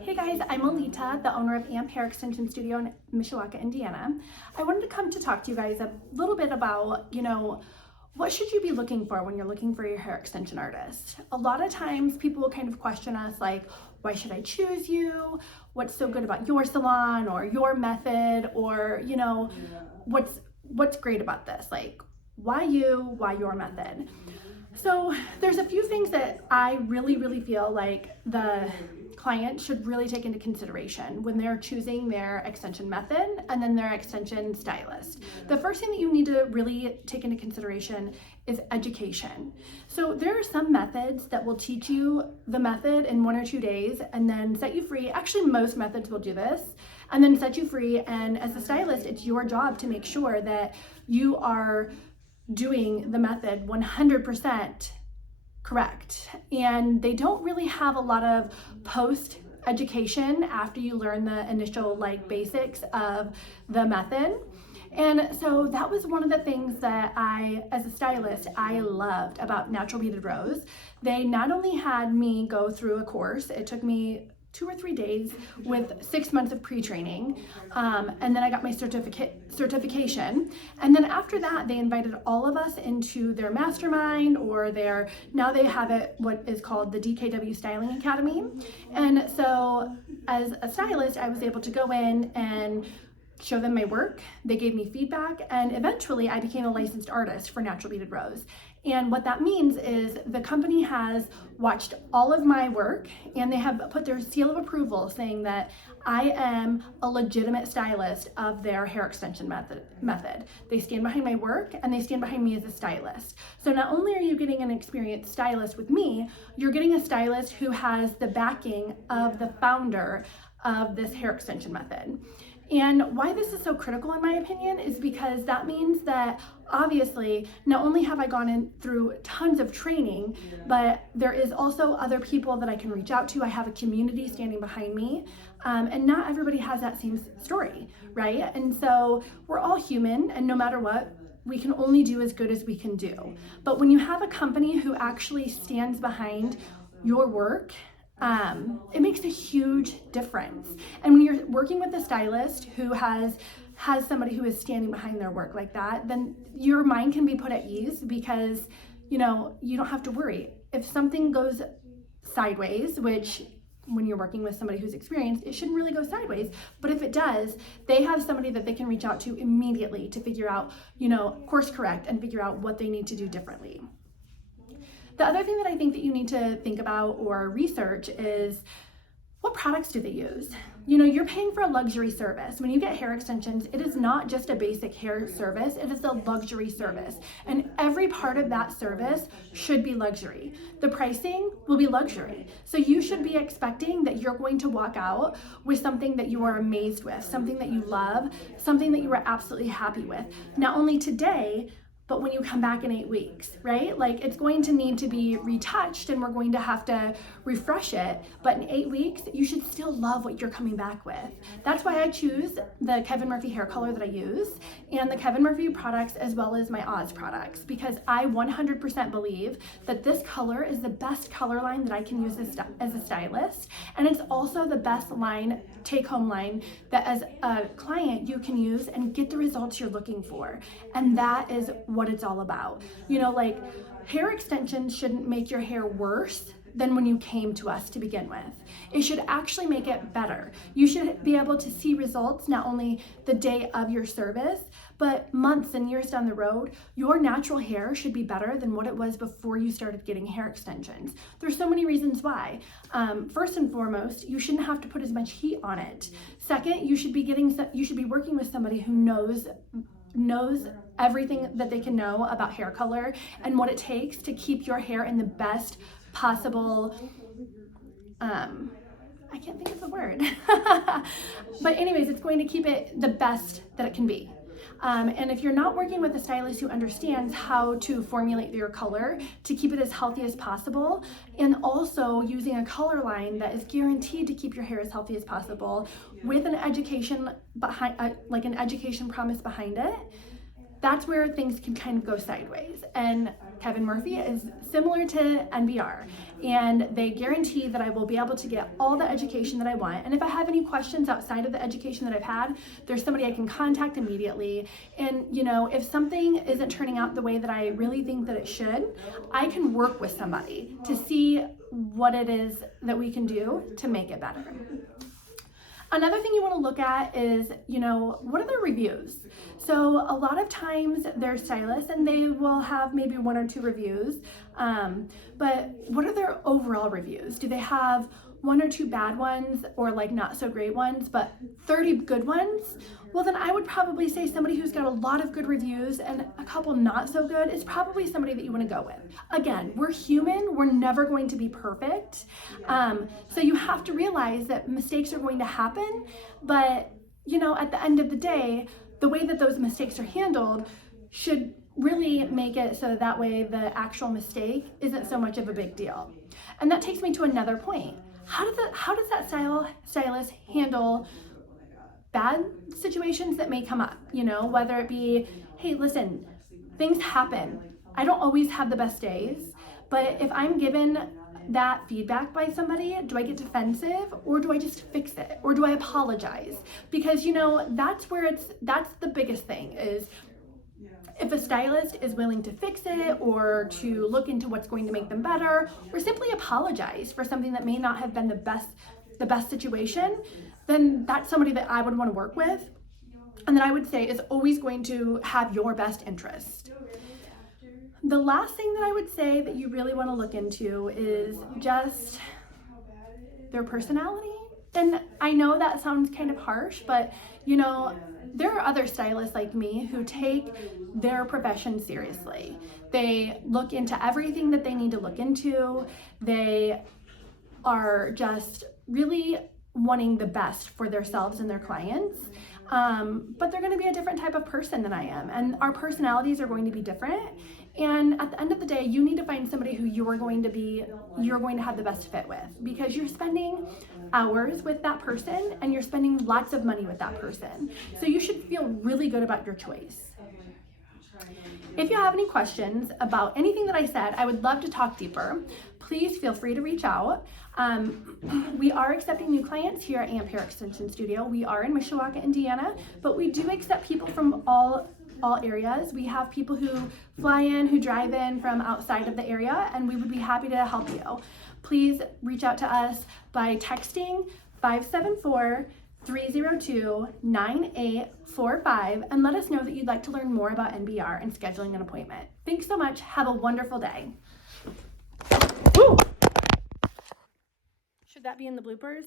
Hey guys, I'm Alita, the owner of Amp Hair Extension Studio in Mishawaka, Indiana. I wanted to come to talk to you guys a little bit about, what should you be looking for when you're looking for your hair extension artist? A lot of times people will kind of question us like, why should I choose you? What's so good about your salon or your method? Or, what's great about this? Like, why you, why your method? So there's a few things that I really feel like the client should really take into consideration when they're choosing their extension method and then their extension stylist. The first thing that you need to really take into consideration is education. So there are some methods that will teach you the method in 1 or 2 days and then set you free. Actually, most methods will do this and then set you free. And as a stylist, it's your job to make sure that you are doing the method 100% correct. And they don't really have a lot of post education after you learn the initial basics of the method. And so that was one of the things that as a stylist, I loved about Natural Beaded Rose. They not only had me go through a course, it took me 2 or 3 days with 6 months of pre-training, and then I got my certification. And then after that, they invited all of us into their mastermind now they have it what is called the DKW Styling Academy. And so as a stylist, I was able to go in and show them my work. They gave me feedback, and eventually I became a licensed artist for Natural Beaded Rose. And what that means is the company has watched all of my work and they have put their seal of approval saying that I am a legitimate stylist of their hair extension method. They stand behind my work and they stand behind me as a stylist. So not only are you getting an experienced stylist with me, you're getting a stylist who has the backing of the founder of this hair extension method. And why this is so critical in my opinion is because that means that obviously not only have I gone in through tons of training, but there is also other people that I can reach out to. I have a community standing behind me, and not everybody has that same story, right? And so we're all human, and no matter what, we can only do as good as we can do. But when you have a company who actually stands behind your work, it makes a huge difference. And when you're working with a stylist who has somebody who is standing behind their work like that, then your mind can be put at ease because, you don't have to worry. If something goes sideways, which when you're working with somebody who's experienced, it shouldn't really go sideways. But if it does, they have somebody that they can reach out to immediately to figure out, course correct and figure out what they need to do differently. The other thing that I think that you need to think about or research is what products do they use? You're paying for a luxury service. When you get hair extensions, it is not just a basic hair service, it is a luxury service. And every part of that service should be luxury. The pricing will be luxury. So you should be expecting that you're going to walk out with something that you are amazed with, something that you love, something that you are absolutely happy with. Not only today, but when you come back in 8 weeks, right? It's going to need to be retouched and we're going to have to refresh it. But in 8 weeks, you should still love what you're coming back with. That's why I choose the Kevin Murphy hair color that I use and the Kevin Murphy products as well as my Oz products, because I 100% believe that this color is the best color line that I can use as a stylist. And it's also the best take-home line that as a client you can use and get the results you're looking for. And that is what it's all about. Hair extensions shouldn't make your hair worse than when you came to us to begin with. It should actually make it better. You should be able to see results not only the day of your service, but months and years down the road. Your natural hair should be better than what it was before you started getting hair extensions. There's so many reasons why. First and foremost, you shouldn't have to put as much heat on it. Second, you should be working with somebody who knows everything that they can know about hair color and what it takes to keep your hair in the best possible, I can't think of the word, but anyways, it's going to keep it the best that it can be. And if you're not working with a stylist who understands how to formulate your color to keep it as healthy as possible, and also using a color line that is guaranteed to keep your hair as healthy as possible with an education behind, an education promise behind it, that's where things can kind of go sideways. And Kevin Murphy is similar to NBR, and they guarantee that I will be able to get all the education that I want. And if I have any questions outside of the education that I've had, there's somebody I can contact immediately. And you know, if something isn't turning out the way that I really think that it should, I can work with somebody to see what it is that we can do to make it better. Another thing you want to look at is, you know, what are their reviews? So a lot of times they're stylists and they will have maybe 1 or 2 reviews, but what are their overall reviews? Do they have 1 or 2 bad ones or like not so great ones, but 30 good ones? Well, then I would probably say somebody who's got a lot of good reviews and a couple not so good is probably somebody that you want to go with. Again, we're human. We're never going to be perfect. So you have to realize that mistakes are going to happen, but you know, at the end of the day, the way that those mistakes are handled should really make it so that way the actual mistake isn't so much of a big deal. And that takes me to another point. How does that stylist handle bad situations that may come up? You know, whether it be, hey, listen, things happen. I don't always have the best days, but if I'm given that feedback by somebody, do I get defensive or do I just fix it? Or do I apologize? Because, you know, that's the biggest thing is if a stylist is willing to fix it or to look into what's going to make them better or simply apologize for something that may not have been the best situation, then that's somebody that I would want to work with and that I would say is always going to have your best interest. The last thing that I would say that you really want to look into is just their personality. And I know that sounds kind of harsh, but you know, there are other stylists like me who take their profession seriously. They look into everything that they need to look into. They are just really wanting the best for themselves and their clients. But they're going to be a different type of person than I am, and our personalities are going to be different. And at the end of the day, you need to find somebody who you're going to have the best fit with, because you're spending hours with that person and you're spending lots of money with that person. So you should feel really good about your choice. If you have any questions about anything that I said, I would love to talk deeper. Please feel free to reach out. We are accepting new clients here at Amp Hair Extension Studio. We are in Mishawaka, Indiana, but we do accept people from all areas. We have people who fly in, who drive in from outside of the area, and we would be happy to help you. Please reach out to us by texting 574-302-9845 and let us know that you'd like to learn more about NBR and scheduling an appointment. Thanks so much. Have a wonderful day. Woo! Should that be in the bloopers?